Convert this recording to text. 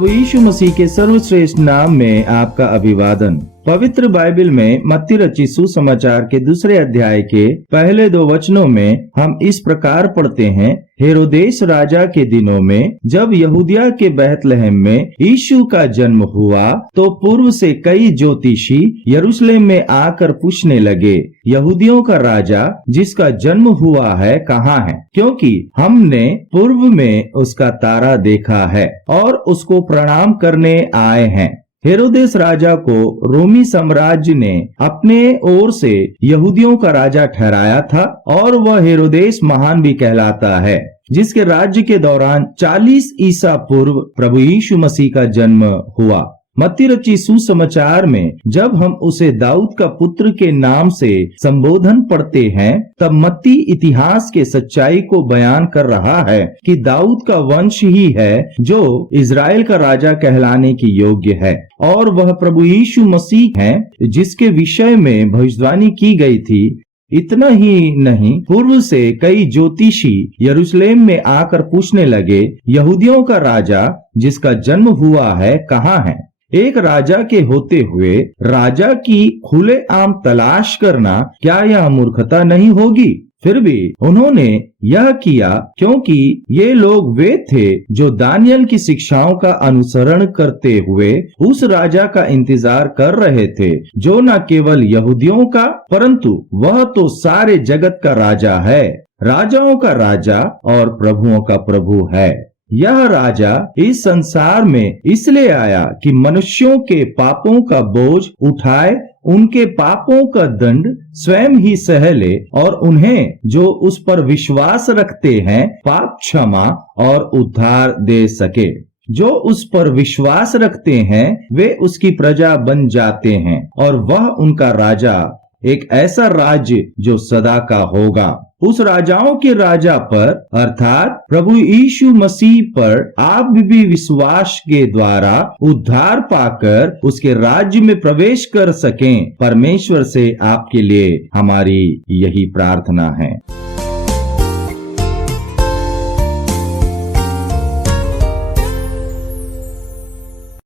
प्रभु यीशु मसीह के सर्वश्रेष्ठ नाम में आपका अभिवादन। पवित्र बाइबल में मत्ती रचित सुसमाचार के दूसरे अध्याय के पहले 2 वचनों में हम इस प्रकार पढ़ते हैं। हेरोदेस राजा के दिनों में जब यहूदिया के बैतलहम में यीशु का जन्म हुआ, तो पूर्व से कई ज्योतिषी यरूशलेम में आकर पूछने लगे, यहूदियों का राजा जिसका जन्म हुआ है कहाँ है? क्योंकि हमने पूर्व में उसका तारा देखा है और उसको प्रणाम करने आए हैं। हेरोदेस राजा को रोमी साम्राज्य ने अपने ओर से यहूदियों का राजा ठहराया था और वह हेरोदेस महान भी कहलाता है, जिसके राज्य के दौरान 40 ईसा पूर्व प्रभु यीशु मसीह का जन्म हुआ। मत्ती रचित सुसमाचार में जब हम उसे दाऊद का पुत्र के नाम से संबोधन पढ़ते हैं, तब मत्ती इतिहास के सच्चाई को बयान कर रहा है कि दाऊद का वंश ही है जो इजराइल का राजा कहलाने की योग्य है, और वह प्रभु यीशु मसीह है जिसके विषय में भविष्यवाणी की गई थी। इतना ही नहीं, पूर्व से कई ज्योतिषी यरूशलेम में आकर पूछने लगे, यहूदियों का राजा जिसका जन्म हुआ है कहाँ है? एक राजा के होते हुए राजा की खुलेआम तलाश करना क्या यह मूर्खता नहीं होगी? फिर भी उन्होंने यह किया क्योंकि ये लोग वे थे जो दानियल की शिक्षाओं का अनुसरण करते हुए उस राजा का इंतजार कर रहे थे, जो न केवल यहूदियों का परंतु वह तो सारे जगत का राजा है, राजाओं का राजा और प्रभुओं का प्रभु है। यह राजा इस संसार में इसलिए आया कि मनुष्यों के पापों का बोझ उठाए, उनके पापों का दंड स्वयं ही सह ले और उन्हें जो उस पर विश्वास रखते हैं पाप क्षमा और उद्धार दे सके। जो उस पर विश्वास रखते हैं वे उसकी प्रजा बन जाते हैं और वह उनका राजा, एक ऐसा राज्य जो सदा का होगा। उस राजाओं के राजा पर अर्थात प्रभु यीशु मसीह पर आप भी विश्वास के द्वारा उद्धार पाकर उसके राज्य में प्रवेश कर सकें। परमेश्वर से आपके लिए हमारी यही प्रार्थना है।